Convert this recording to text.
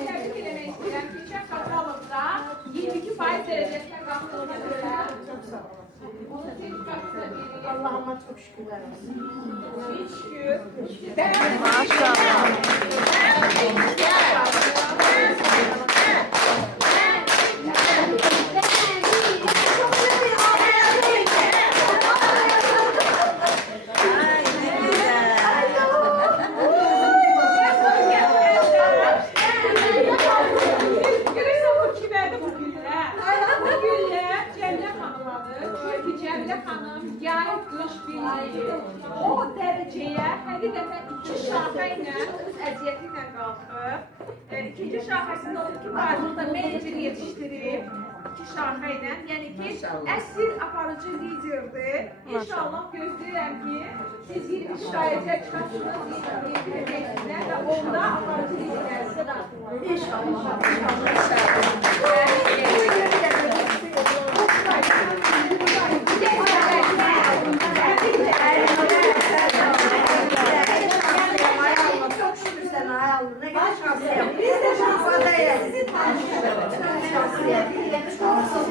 tebrik eləmək istəyirəm. Keçən Qazalovda 22% dərəcəsində qalxdığına görə onun sertifikatını da veririk. Allah'ıma çok şükürler olsun. Hiç şükür. Maşallah. O dereceye həqiqətən iki şaxə ilə öz əziyyəti ilə qalxıb. İkinci şaxəsində olur ki, varlıqda menecer yetişdirib. İki şaxə ilə, yəni ki, əsl aparıcı liderdir. İnşallah gözləyirəm ki, siz 20 şahidlər çıxarsınız, 20 və onda aparıcı liderlər sizə daxil. İnşallah. Biz de şanslıydayız. Sizi tanıştık. Çok şanslıydayız.